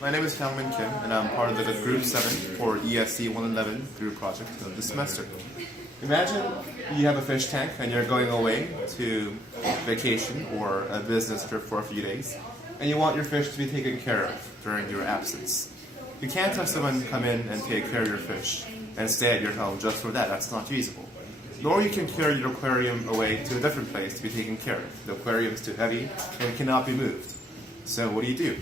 My name is Hyungmin Kim, and I'm part of the Group 7 for ESE 111 through project of the semester. Imagine you have a fish tank and you're going away to vacation or a business trip for a few days, and you want your fish to be taken care of during your absence. You can't have someone come in and take care of your fish and stay at your home just for that. That's not feasible. Nor you can carry your aquarium away to a different place to be taken care of. The aquarium is too heavy and cannot be moved. So what do?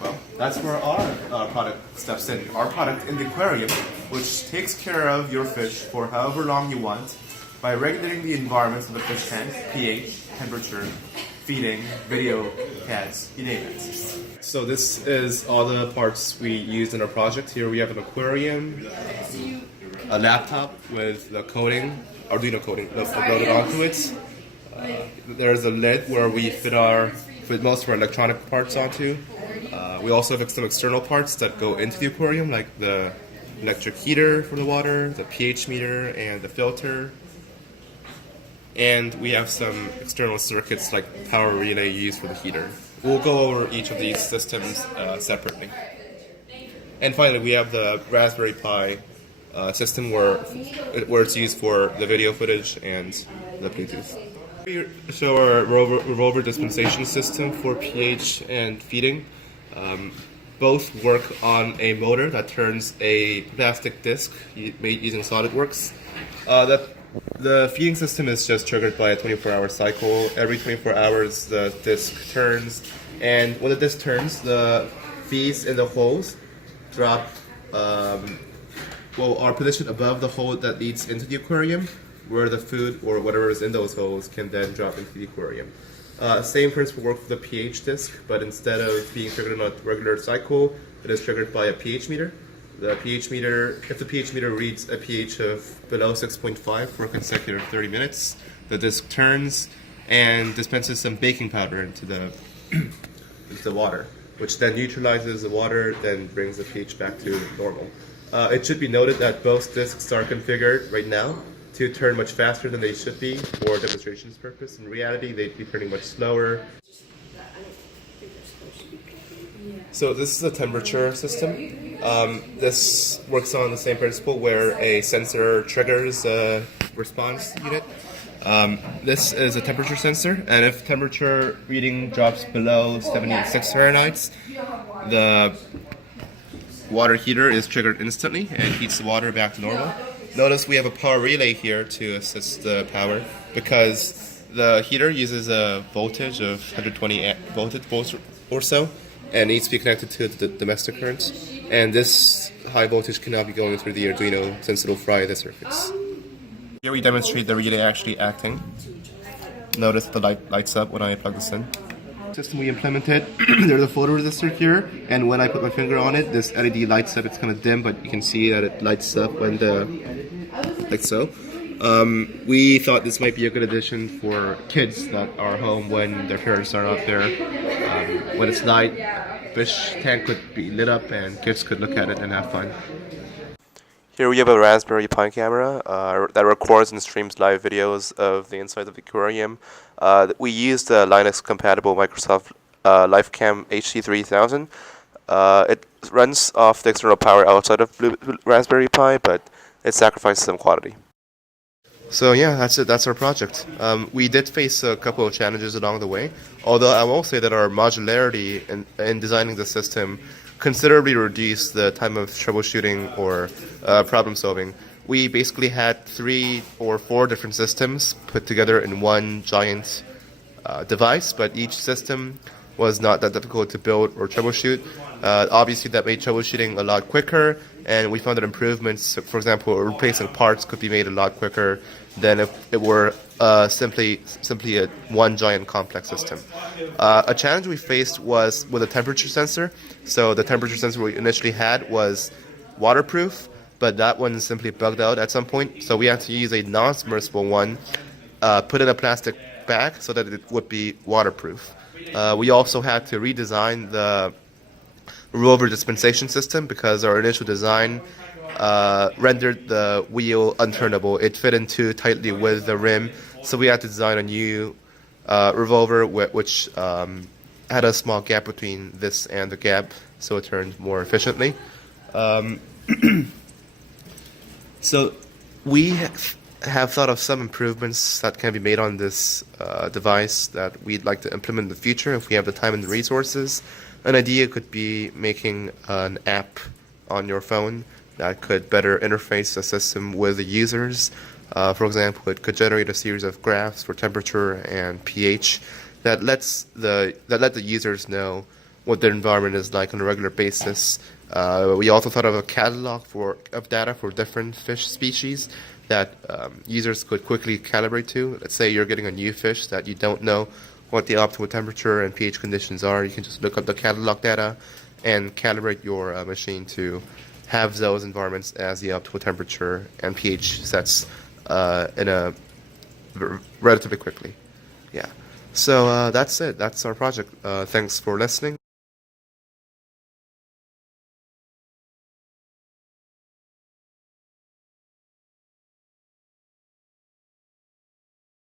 Well, that's where our product steps in. Our product in the aquarium, which takes care of your fish for however long you want by regulating the environment of the fish tank, pH, temperature, feeding, video, cats, you name it. So this is all the parts we used in our project. Here we have an aquarium, a laptop with the coating, Arduino coating, loaded onto it. There's a lid where we fit most of our electronic parts onto. We also have some external parts that go into the aquarium, like the electric heater for the water, the pH meter, and the filter. And we have some external circuits like power relay used for the heater. We'll go over each of these systems separately. And finally, we have the Raspberry Pi system where it's used for the video footage and the Bluetooth. We show our revolver dispensation system for pH and feeding. Both work on a motor that turns a plastic disc made using SolidWorks. The feeding system is just triggered by a 24-hour cycle. Every 24 hours the disc turns, and when the disc turns, the feeds in the holes drop, are positioned above the hole that leads into the aquarium, where the food or whatever is in those holes can then drop into the aquarium. Same principle works for the pH disc, but instead of being triggered on a regular cycle, it is triggered by a pH meter. The pH meter, if the pH meter reads a pH of below 6.5 for a consecutive 30 minutes, the disc turns and dispenses some baking powder into the water, which then neutralizes the water, then brings the pH back to normal. It should be noted that both discs are configured right now to turn much faster than they should be for demonstrations purpose. In reality, they'd be turning much slower. So this is a temperature system. This works on the same principle where a sensor triggers a response unit. This is a temperature sensor, and if temperature reading drops below 76 Fahrenheit, the water heater is triggered instantly and heats the water back to normal. Notice we have a power relay here to assist the power because the heater uses a voltage of 120 volts or so and needs to be connected to the domestic current. And this high voltage cannot be going through the Arduino since it'll fry the circuits. Here we demonstrate the relay actually acting. Notice the light lights up when I plug this in. System we implemented, there's a photoresistor here, and when I put my finger on it, this LED lights up. It's kind of dim, but you can see that it lights up when like so. We thought this might be a good addition for kids that are home when their parents are not there. When it's night, fish tank could be lit up and kids could look at it and have fun. Here we have a Raspberry Pi camera that records and streams live videos of the inside of the aquarium. We used the Linux-compatible Microsoft LifeCam HC3000. It runs off the external power outside of Raspberry Pi, but it sacrifices some quality. So yeah, that's it. That's our project. We did face a couple of challenges along the way, although I will say that our modularity in designing the system considerably reduced the time of troubleshooting or problem solving. We basically had 3 or 4 different systems put together in one giant device, but each system was not that difficult to build or troubleshoot. Obviously that made troubleshooting a lot quicker, and we found that improvements, for example, replacing parts could be made a lot quicker than if it were simply a one giant complex system. A challenge we faced was with a temperature sensor. So the temperature sensor we initially had was waterproof, but that one simply bugged out at some point. So we had to use a non-submersible one, put in a plastic bag so that it would be waterproof. We also had to redesign the revolver dispensation system because our initial design rendered the wheel unturnable. It fit in too tightly with the rim, so we had to design a new revolver which had a small gap between this and the gap so it turns more efficiently. So we have thought of some improvements that can be made on this device that we'd like to implement in the future if we have the time and the resources. An idea could be making an app on your phone that could better interface the system with the users. For example, it could generate a series of graphs for temperature and pH that let the users know what their environment is like on a regular basis. We also thought of a catalog of data for different fish species that users could quickly calibrate to. Let's say you're getting a new fish that you don't know what the optimal temperature and pH conditions are. You can just look up the catalog data and calibrate your machine to have those environments as the optimal temperature and pH sets relatively quickly. Yeah. So that's it. That's our project. Thanks for listening.